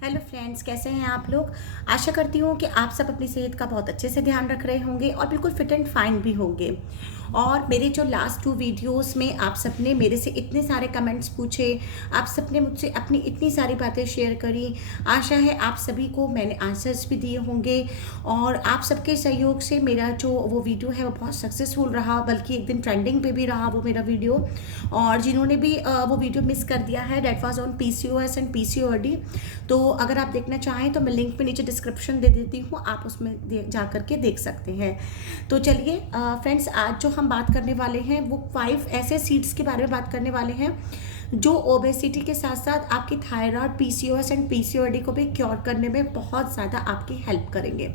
Hello friends, कैसे हैं आप लोग। आशा करती हूँ कि आप सब अपनी सेहत का बहुत अच्छे से ध्यान रख रहे होंगे और बिल्कुल फिट एंड फाइन भी होंगे। और मेरे जो लास्ट 2 वीडियोस में आप सबने मेरे से इतने सारे कमेंट्स पूछे, आप सबने मुझसे अपनी इतनी सारी बातें शेयर करी। आशा है आप सभी को मैंने आंसर्स भी दिए होंगे और आप सबके सहयोग से मेरा जो वो वीडियो है वो बहुत सक्सेसफुल रहा, बल्कि एक दिन ट्रेंडिंग पे भी रहा वो मेरा वीडियो। और जिन्होंने भी वो वीडियो मिस कर दिया है, that was on PCOS and PCOD, तो अगर आप देखना चाहें तो मैं लिंक पे नीचे डिस्क्रिप्शन दे देती हूँ, आप उसमें जा करके देख सकते हैं। तो चलिए फ्रेंड्स, आज जो हम बात करने वाले हैं वो 5 ऐसे सीड्स के बारे में बात करने वाले हैं जो ओबेसिटी के साथ साथ आपकी थायराइड, पीसीओएस एंड पीसीओडी को भी क्योर करने में बहुत ज़्यादा आपकी हेल्प करेंगे।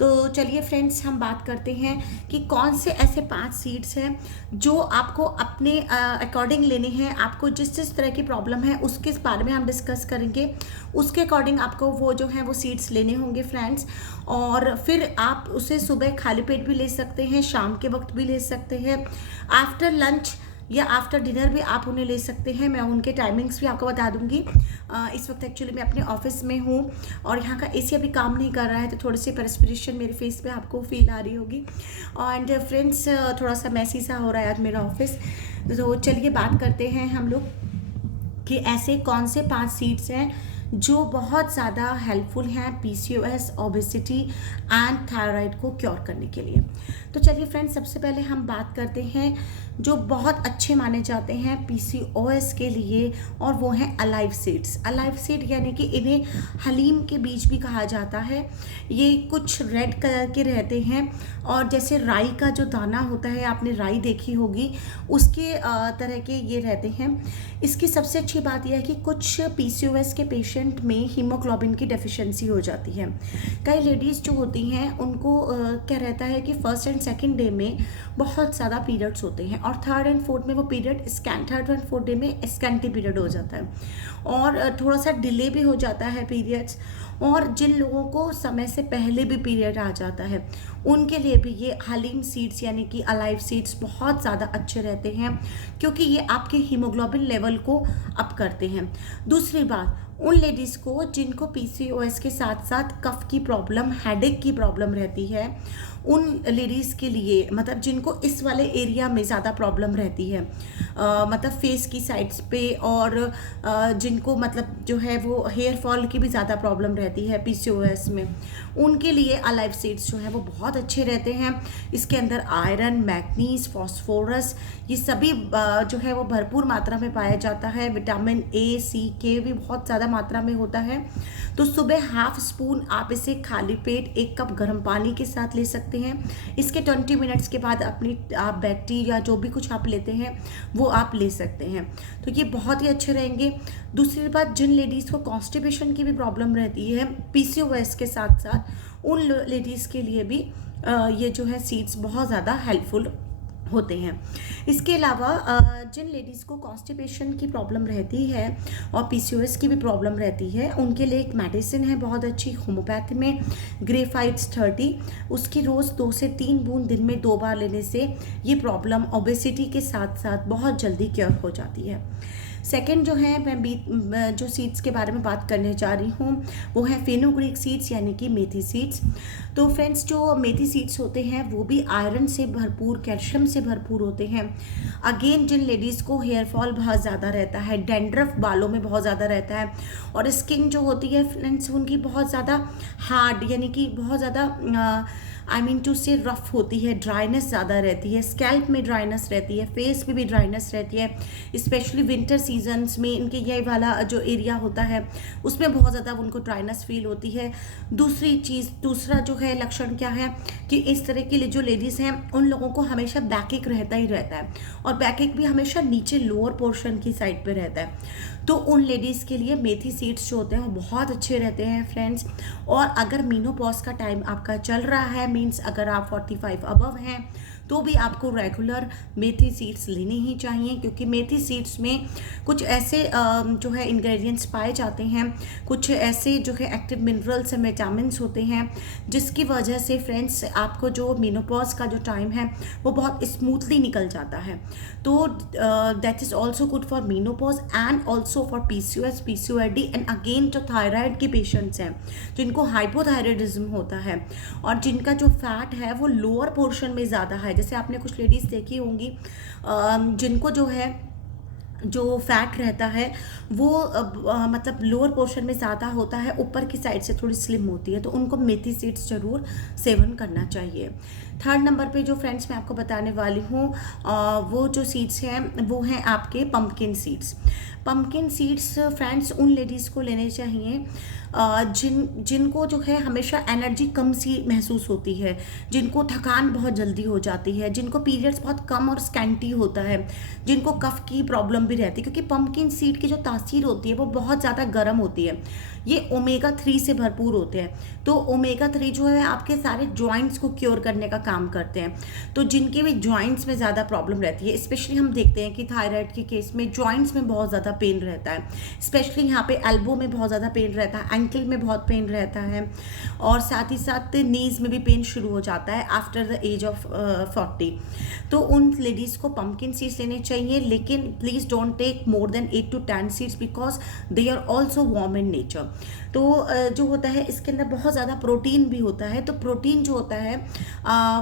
तो चलिए फ्रेंड्स, हम बात करते हैं कि कौन से ऐसे 5 सीड्स हैं जो आपको अपने अकॉर्डिंग लेने हैं। आपको जिस जिस तरह की प्रॉब्लम है उसके बारे में हम डिस्कस करेंगे, उसके अकॉर्डिंग आपको वो जो है वो सीड्स लेने होंगे फ्रेंड्स। और फिर आप उसे सुबह खाली पेट भी ले सकते हैं, शाम के वक्त भी ले सकते हैं, आफ्टर लंच या आफ्टर डिनर भी आप उन्हें ले सकते हैं। मैं उनके टाइमिंग्स भी आपको बता दूंगी। इस वक्त एक्चुअली मैं अपने ऑफिस में हूँ और यहाँ का एसी अभी काम नहीं कर रहा है, तो थोड़ी सी परस्पिरेशन मेरे फेस पे आपको फील आ रही होगी। एंड फ्रेंड्स, थोड़ा सा मैसी सा हो रहा है आज मेरा ऑफिस। तो चलिए बात करते हैं हम लोग कि ऐसे कौन से 5 सीड्स हैं जो बहुत ज़्यादा हेल्पफुल हैं पीसीओएस, ओबेसिटी एंड थायराइड को क्योर करने के लिए। तो चलिए फ्रेंड्स, सबसे पहले हम बात करते हैं जो बहुत अच्छे माने जाते हैं पीसीओएस के लिए, और वो हैं अलाइव सीड्स। अलाइव सीड यानी कि इन्हें हलीम के बीज भी कहा जाता है। ये कुछ रेड कलर के रहते हैं और जैसे राई का जो दाना होता है, आपने राई देखी होगी, उसके तरह के ये रहते हैं। इसकी सबसे अच्छी बात यह है कि कुछ पीसीओएस के पेशेंट में हीमोग्लोबिन की डेफिशिएंसी हो जाती है। कई लेडीज़ जो होती हैं उनको क्या रहता है कि फर्स्ट एंड सेकंड डे में बहुत ज़्यादा पीरियड्स होते हैं और थर्ड एंड फोर्थ में वो period third and fourth day में स्कैंटी पीरियड हो जाता है और थोड़ा सा डिले भी हो जाता है पीरियड्स। और जिन लोगों को समय से पहले भी पीरियड आ जाता है उनके लिए भी ये हलीम सीड्स यानी कि अलाइव सीड्स बहुत ज़्यादा अच्छे रहते हैं, क्योंकि ये आपके हीमोग्लोबिन लेवल को अप करते हैं। दूसरी बात, उन लेडीज़ को जिनको पीसीओएस के साथ साथ कफ की प्रॉब्लम, हेडेक की प्रॉब्लम रहती है, उन लेडीज़ के लिए, मतलब जिनको इस वाले एरिया में ज़्यादा प्रॉब्लम रहती है, मतलब फेस की साइड्स पे, और जिनको मतलब जो है वो हेयर फॉल की भी ज़्यादा प्रॉब्लम रहती है पीसीओएस में, उनके लिए अलाइव सीड्स जो है वो बहुत अच्छे रहते हैं। इसके अंदर आयरन, मैग्नीज, फॉस्फोरस, ये सभी जो है वो भरपूर मात्रा में पाया जाता है। विटामिन ए, सी, के भी बहुत ज़्यादा मात्रा में होता है। तो सुबह हाफ स्पून आप इसे खाली पेट 1 कप गर्म पानी के साथ ले सकते हैं। इसके 20 मिनट्स के बाद अपनी आप बेड टी या जो भी कुछ आप लेते हैं वो आप ले सकते हैं। तो ये बहुत ही अच्छे रहेंगे। दूसरी बात, जिन लेडीज़ को कॉन्स्टिपेशन की भी प्रॉब्लम रहती है पीसीओएस के साथ साथ, उन लेडीज़ के लिए भी ये जो है सीड्स बहुत ज़्यादा हेल्पफुल होते हैं। इसके अलावा जिन लेडीज़ को कॉन्स्टिपेशन की प्रॉब्लम रहती है और पीसीओएस की भी प्रॉब्लम रहती है, उनके लिए एक मेडिसिन है बहुत अच्छी होम्योपैथी में, ग्रेफाइट्स 30। उसकी रोज़ 2 से 3 बूंद दिन में 2 बार लेने से ये प्रॉब्लम ओबेसिटी के साथ साथ बहुत जल्दी क्योर हो जाती है। सेकंड जो है, मैं जो सीड्स के बारे में बात करने जा रही हूँ वो है फेनुग्रीक सीड्स यानी कि मेथी सीड्स। तो फ्रेंड्स, जो मेथी सीड्स होते हैं वो भी आयरन से भरपूर, कैल्शियम से भरपूर होते हैं। अगेन, जिन लेडीज़ को हेयर फॉल बहुत ज़्यादा रहता है, डैंड्रफ बालों में बहुत ज़्यादा रहता है, और स्किन जो होती है फ्रेंड्स उनकी बहुत ज़्यादा हार्ड यानी कि बहुत ज़्यादा आई मीन टू से रफ होती है, ड्राइनेस ज़्यादा रहती है, स्कैल्प में ड्राइनेस रहती है, फेस पे भी ड्राइनेस रहती है, स्पेशली विंटर सीजन्स में इनके ये वाला जो एरिया होता है उसमें बहुत ज़्यादा उनको ड्राइनेस फील होती है। दूसरा जो है लक्षण क्या है कि इस तरह के लिए जो लेडीज़ हैं उन लोगों को हमेशा बैक रहता ही रहता है, और बैक भी हमेशा नीचे लोअर पोर्शन की साइड पे रहता है। तो उन लेडीज़ के लिए मेथी सीड्स जो होते हैं वो बहुत अच्छे रहते हैं फ्रेंड्स। और अगर मीनोपॉज का टाइम आपका चल रहा है, मीन्स अगर आप 45 अबव हैं, तो भी आपको रेगुलर मेथी सीड्स लेने ही चाहिए, क्योंकि मेथी सीड्स में कुछ ऐसे जो है इंग्रेडिएंट्स पाए जाते हैं, कुछ ऐसे जो है एक्टिव मिनरल्स एंड विटामिन्स होते हैं, जिसकी वजह से फ्रेंड्स आपको जो मेनोपॉज का जो टाइम है वो बहुत स्मूथली निकल जाता है। तो that is also good for menopause and also for PCOS, PCOD and again जो थायराइड के पेशेंट्स हैं, जिनको हाइपोथायराइडिज्म होता है और जिनका जो फैट है वो लोअर पोर्शन में ज़्यादा है। जैसे आपने कुछ लेडीज़ देखी होंगी जिनको जो है जो फैट रहता है वो मतलब लोअर पोर्शन में ज़्यादा होता है, ऊपर की साइड से थोड़ी स्लिम होती है, तो उनको मेथी सीड्स ज़रूर सेवन करना चाहिए। थर्ड नंबर पे जो फ्रेंड्स मैं आपको बताने वाली हूँ वो जो सीड्स हैं वो हैं आपके pumpkin seeds. Pumpkin seeds friends उन लेडीज़ को लेने चाहिए जिनको जो है हमेशा एनर्जी कम सी महसूस होती है, जिनको थकान बहुत जल्दी हो जाती है, जिनको पीरियड्स बहुत कम और स्कैंटी होता है, जिनको कफ की प्रॉब्लम भी रहती है, क्योंकि पम्पकिन सीड की जो तासीर होती है वो बहुत ज़्यादा गर्म होती है। ये ओमेगा 3 से भरपूर होते हैं, तो ओमेगा 3 जो है आपके सारे जॉइंट्स को क्योर करने का काम करते हैं। तो जिनके भी जॉइंट्स में ज़्यादा प्रॉब्लम रहती है, स्पेशली हम देखते हैं कि थायराइड के केस में जॉइंट्स में बहुत ज़्यादा पेन रहता है, स्पेशली यहाँ पे एल्बो में बहुत ज़्यादा पेन रहता है, एंकल में बहुत पेन रहता है, और साथ ही साथ नीज में भी पेन शुरू हो जाता है आफ्टर द एज ऑफ 40। तो उन लेडीज़ को पम्पकिन सीड्स लेने चाहिए, लेकिन please don't take more than 8 to 10 seeds because they are also warm in nature. तो जो होता है इसके अंदर बहुत ज़्यादा प्रोटीन भी होता है, तो प्रोटीन जो होता है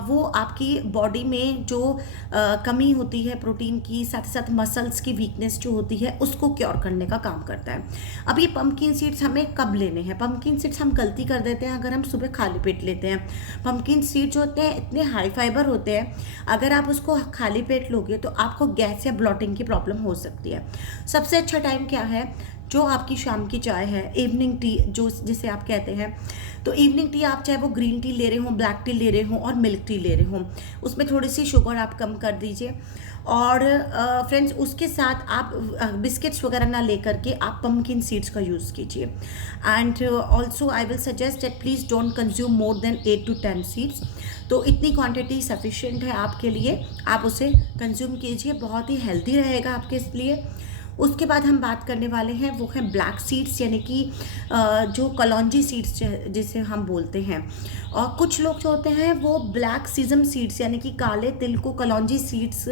वो आपकी बॉडी में जो कमी होती है प्रोटीन की, साथ ही साथ मसल्स की वीकनेस जो होती है उसको क्योर करने का काम करता है। अब ये पम्पकिन सीड्स हमें कब लेने हैं? पम्पकिन सीड्स हम गलती कर देते हैं अगर हम सुबह खाली पेट लेते हैं। पम्पकिन सीड्स होते हैं इतने हाई फाइबर होते हैं, अगर आप उसको खाली पेट लोगे तो आपको गैस या ब्लॉटिंग की प्रॉब्लम हो सकती है। सबसे अच्छा टाइम क्या है? जो आपकी शाम की चाय है, इवनिंग टी जो जिसे आप कहते हैं, तो इवनिंग टी आप चाहे वो ग्रीन टी ले रहे हो, ब्लैक टी ले रहे हो और मिल्क टी ले रहे हो, उसमें थोड़ी सी शुगर आप कम कर दीजिए। और फ्रेंड्स उसके साथ आप बिस्किट्स वगैरह ना लेकर के आप पम्पकिन सीड्स का यूज़ कीजिए। And also I will suggest that please don't consume more than 8 to 10 seeds. तो इतनी क्वांटिटी सफिशिएंट है आपके लिए, आप उसे कंज्यूम कीजिए, बहुत ही हेल्दी रहेगा आपके लिए। उसके बाद हम बात करने वाले हैं वो है ब्लैक सीड्स, यानी कि जो कलौंजी सीड्स जिसे हम बोलते हैं। और कुछ लोग जो होते हैं वो ब्लैक सीजम सीड्स यानी कि काले तिल को कलौंजी सीड्स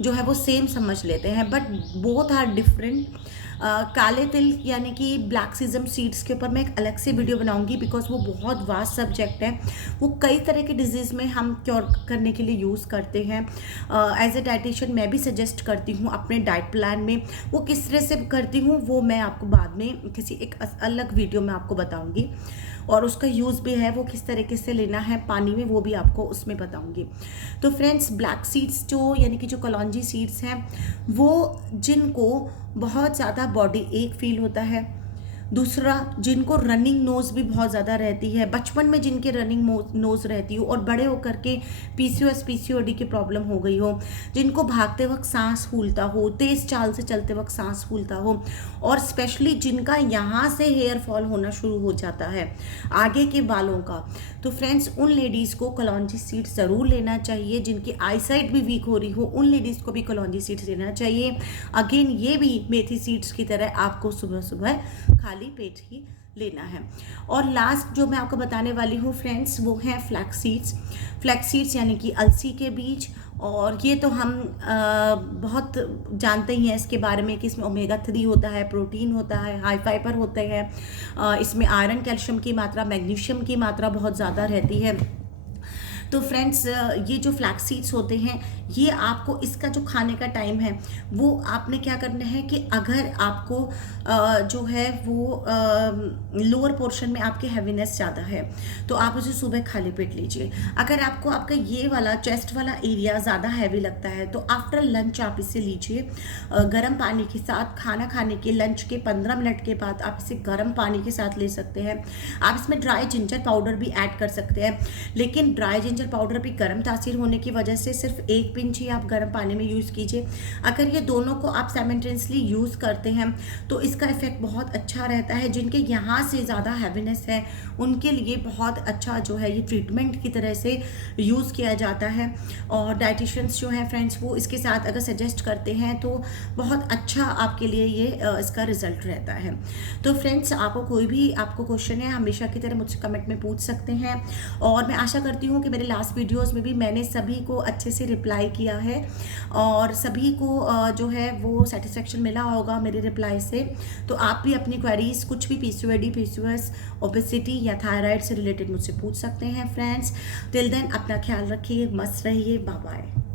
जो है वो सेम समझ लेते हैं, बट बोथ आर डिफरेंट। काले तिल यानी कि ब्लैक सीजम सीड्स के ऊपर मैं एक अलग से वीडियो बनाऊंगी, बिकॉज वो बहुत वास्ट सब्जेक्ट है। वो कई तरह के डिजीज़ में हम क्योर करने के लिए यूज़ करते हैं। एज ए डाइटिशियन मैं भी सजेस्ट करती हूँ अपने डाइट प्लान में, वो किस तरह से करती हूँ वो मैं आपको बाद में किसी एक अलग वीडियो में आपको बताऊँगी, और उसका यूज़ भी है वो किस तरीके से लेना है पानी में, वो भी आपको उसमें बताऊंगी। तो फ्रेंड्स ब्लैक सीड्स जो यानी कि जो कलौंजी सीड्स हैं वो जिनको बहुत ज़्यादा बॉडी एक फील होता है, दूसरा जिनको रनिंग नोज़ भी बहुत ज़्यादा रहती है, बचपन में जिनके रनिंग नोज़ रहती हो और बड़े होकर के PCOS PCOD की प्रॉब्लम हो गई हो, जिनको भागते वक्त सांस फूलता हो, तेज़ चाल से चलते वक्त सांस फूलता हो, और स्पेशली जिनका यहाँ से हेयर फॉल होना शुरू हो जाता है आगे के बालों का, तो फ्रेंड्स उन लेडीज़ को कलौंजी सीड्स ज़रूर लेना चाहिए। जिनकी आईसाइट भी वीक हो रही हो उन लेडीज़ को भी कलौंजी सीड्स लेना चाहिए। अगेन ये भी मेथी सीड्स की तरह आपको सुबह सुबह खाली पेट ही लेना है। और लास्ट जो मैं आपको बताने वाली हूँ फ्रेंड्स वो हैं फ्लैक्स सीड्स। फ्लैक्स सीड्स यानी कि अलसी के बीज, और ये तो हम बहुत जानते ही हैं इसके बारे में कि इसमें ओमेगा 3 होता है, प्रोटीन होता है, हाई फाइबर होते हैं, इसमें आयरन कैल्शियम की मात्रा, मैग्नीशियम की मात्रा बहुत ज़्यादा रहती है। तो फ्रेंड्स ये जो फ्लैक्स सीड्स होते हैं ये आपको इसका जो खाने का टाइम है वो आपने क्या करना है कि अगर आपको जो है वो लोअर पोर्शन में आपके हैवीनेस ज़्यादा है तो आप उसे सुबह खाली पेट लीजिए। अगर आपको आपका ये वाला चेस्ट वाला एरिया ज़्यादा हैवी लगता है तो आफ्टर लंच आप इसे लीजिए गर्म पानी के साथ। खाना खाने के लंच के 15 मिनट के बाद आप इसे गर्म पानी के साथ ले सकते हैं। आप इसमें ड्राई जिंजर पाउडर भी ऐड कर सकते हैं, लेकिन ड्राई जिंजर जिंजर पाउडर भी गर्म तासीर होने की वजह से सिर्फ 1 पिंच ही आप गर्म पानी में यूज़ कीजिए। अगर ये दोनों को आप साइमल्टेनियसली यूज़ करते हैं तो इसका इफेक्ट बहुत अच्छा रहता है। जिनके यहाँ से ज़्यादा हैवीनेस है उनके लिए बहुत अच्छा जो है ये ट्रीटमेंट की तरह से यूज़ किया जाता है। और डाइटिशियंस जो हैं फ्रेंड्स वो इसके साथ अगर सजेस्ट करते हैं तो बहुत अच्छा आपके लिए ये इसका रिजल्ट रहता है। तो फ्रेंड्स आपको क्वेश्चन है हमेशा की तरह मुझसे कमेंट में पूछ सकते हैं, और मैं आशा करती हूँ कि मेरे लास्ट वीडियोस में भी मैंने सभी को अच्छे से रिप्लाई किया है और सभी को जो है वो सेटिस्फेक्शन मिला होगा मेरे रिप्लाई से। तो आप भी अपनी क्वेरीज कुछ भी पीसीओडी, पीसीओएस, ओबेसिटी या थायराइड से रिलेटेड मुझसे पूछ सकते हैं फ्रेंड्स। टिल देन अपना ख्याल रखिए, मस्त रहिए, बाय बाय।